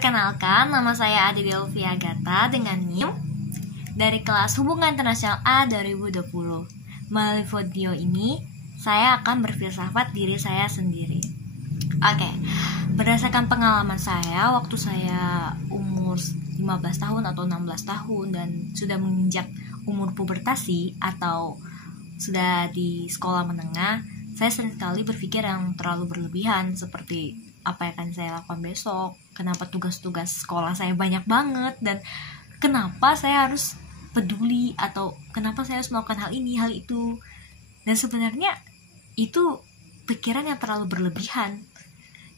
Perkenalkan, nama saya Adi Delvia Gata dengan NIM dari kelas Hubungan Internasional A 2020. Melalui video ini, saya akan berfilsafat diri saya sendiri. Oke, berdasarkan pengalaman saya waktu saya umur 15 tahun atau 16 tahun dan sudah menginjak umur pubertasi atau sudah di sekolah menengah, saya sering sekali berpikir yang terlalu berlebihan, seperti apa yang akan saya lakukan besok, kenapa tugas-tugas sekolah saya banyak banget, dan kenapa saya harus peduli atau kenapa saya harus melakukan hal ini, hal itu. Dan sebenarnya itu pikiran yang terlalu berlebihan.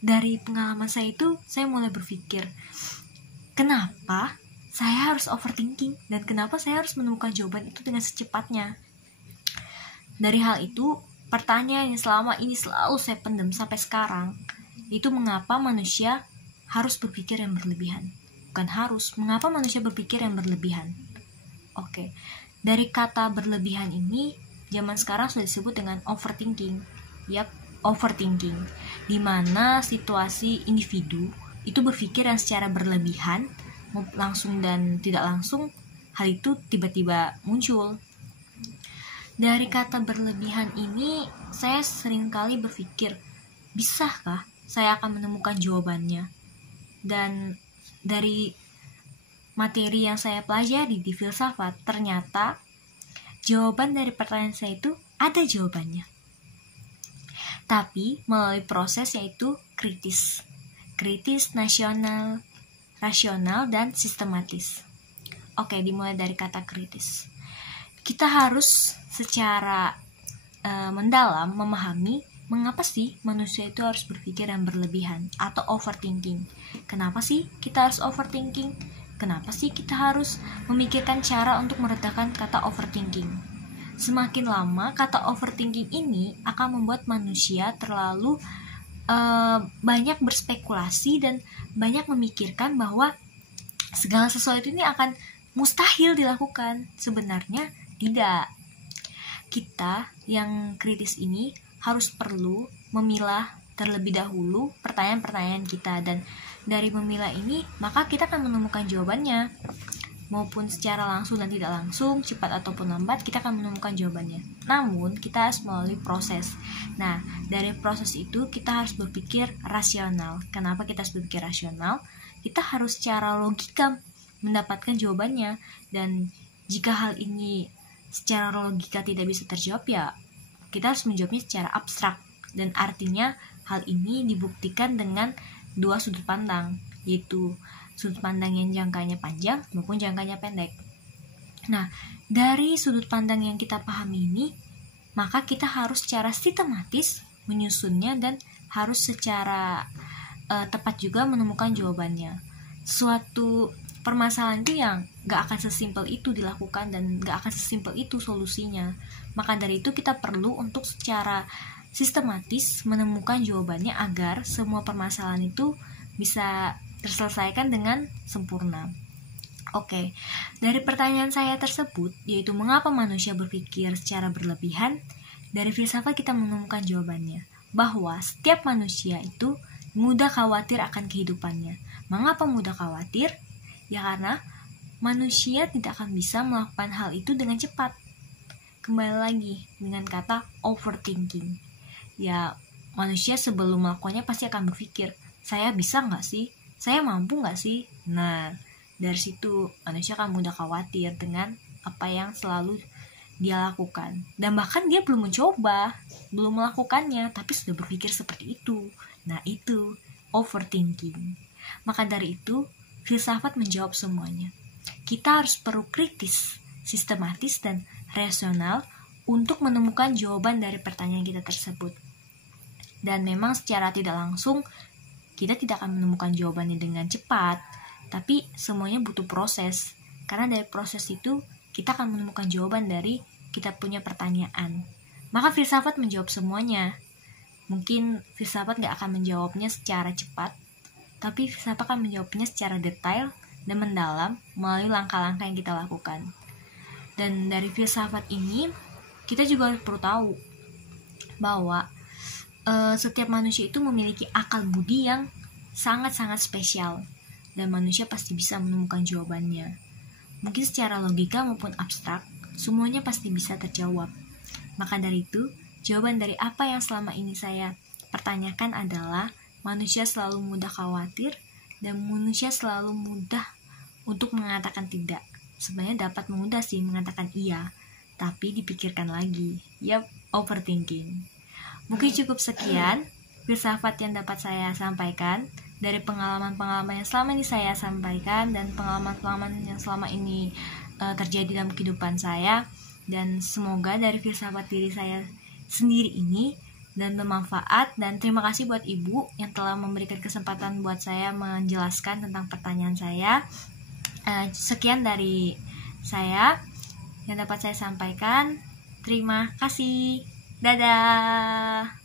Dari pengalaman saya itu, saya mulai berpikir, kenapa saya harus overthinking dan kenapa saya harus menemukan jawaban itu dengan secepatnya. Dari hal itu, pertanyaan yang selama ini selalu saya pendam sampai sekarang, itu mengapa manusia harus berpikir yang berlebihan. Bukan harus, mengapa manusia berpikir yang berlebihan. Oke, dari kata berlebihan ini, zaman sekarang sudah disebut dengan overthinking. Yap, overthinking, di mana situasi individu itu berpikir yang secara berlebihan, langsung dan tidak langsung, hal itu tiba-tiba muncul. Dari kata berlebihan ini, saya seringkali berpikir, bisakah saya akan menemukan jawabannya? Dan dari materi yang saya pelajari di filsafat, ternyata jawaban dari pertanyaan saya itu ada jawabannya. Tapi melalui proses yaitu kritis, nasional, rasional, dan sistematis. Oke, dimulai dari kata kritis. Kita harus secara mendalam memahami mengapa sih manusia itu harus berpikir yang berlebihan atau overthinking. Kenapa sih kita harus overthinking? Kenapa sih kita harus memikirkan cara untuk meredakan kata overthinking? Semakin lama kata overthinking ini akan membuat manusia terlalu banyak berspekulasi dan banyak memikirkan bahwa segala sesuatu ini akan mustahil dilakukan. Sebenarnya tidak. Kita yang kritis ini harus perlu memilah terlebih dahulu pertanyaan-pertanyaan kita, dan dari memilah ini maka kita akan menemukan jawabannya, maupun secara langsung dan tidak langsung, cepat ataupun lambat kita akan menemukan jawabannya. Namun kita harus melalui proses. Nah, dari proses itu kita harus berpikir rasional. Kenapa kita harus berpikir rasional? Kita harus secara logika mendapatkan jawabannya, dan jika hal ini secara logika tidak bisa terjawab, ya kita harus menjawabnya secara abstrak, dan artinya hal ini dibuktikan dengan dua sudut pandang, yaitu sudut pandang yang jangkanya panjang maupun jangkanya pendek. Nah, dari sudut pandang yang kita pahami ini, maka kita harus secara sistematis menyusunnya dan harus secara tepat juga menemukan jawabannya. Suatu permasalahan itu yang gak akan sesimpel itu dilakukan dan gak akan sesimpel itu solusinya. Maka dari itu kita perlu untuk secara sistematis menemukan jawabannya agar semua permasalahan itu bisa terselesaikan dengan sempurna. Oke, dari pertanyaan saya tersebut, yaitu mengapa manusia berpikir secara berlebihan, dari filsafat kita menemukan jawabannya, bahwa setiap manusia itu mudah khawatir akan kehidupannya. Mengapa mudah khawatir? Ya karena manusia tidak akan bisa melakukan hal itu dengan cepat. Kembali lagi dengan kata overthinking. Ya, manusia sebelum melakukannya pasti akan berpikir, saya bisa nggak sih? Saya mampu nggak sih? Nah, dari situ manusia akan mudah khawatir dengan apa yang selalu dia lakukan. Dan bahkan dia belum mencoba, belum melakukannya, tapi sudah berpikir seperti itu. Nah, itu overthinking. Maka dari itu, filsafat menjawab semuanya. Kita harus perlu kritis, sistematis, dan rasional untuk menemukan jawaban dari pertanyaan kita tersebut. Dan memang secara tidak langsung, kita tidak akan menemukan jawabannya dengan cepat, tapi semuanya butuh proses. Karena dari proses itu, kita akan menemukan jawaban dari kita punya pertanyaan. Maka filsafat menjawab semuanya. Mungkin filsafat gak akan menjawabnya secara cepat, tapi filsafat akan menjawabnya secara detail dan mendalam melalui langkah-langkah yang kita lakukan. Dan dari filsafat ini, kita juga perlu tahu bahwa setiap manusia itu memiliki akal budi yang sangat-sangat spesial. dan manusia pasti bisa menemukan jawabannya. Mungkin secara logika maupun abstrak, semuanya pasti bisa terjawab. Maka dari itu, jawaban dari apa yang selama ini saya pertanyakan adalah manusia selalu mudah khawatir dan manusia selalu mudah untuk mengatakan tidak. Sebenarnya dapat mudah sih mengatakan iya, tapi dipikirkan lagi. Yap, overthinking. Mungkin cukup sekian filsafat yang dapat saya sampaikan dari pengalaman-pengalaman yang selama ini saya sampaikan dan pengalaman-pengalaman yang selama ini terjadi dalam kehidupan saya, dan semoga dari filsafat diri saya sendiri ini dan bermanfaat. Dan terima kasih buat Ibu yang telah memberikan kesempatan buat saya menjelaskan tentang pertanyaan saya. Sekian dari saya yang dapat saya sampaikan. Terima kasih. Dadah.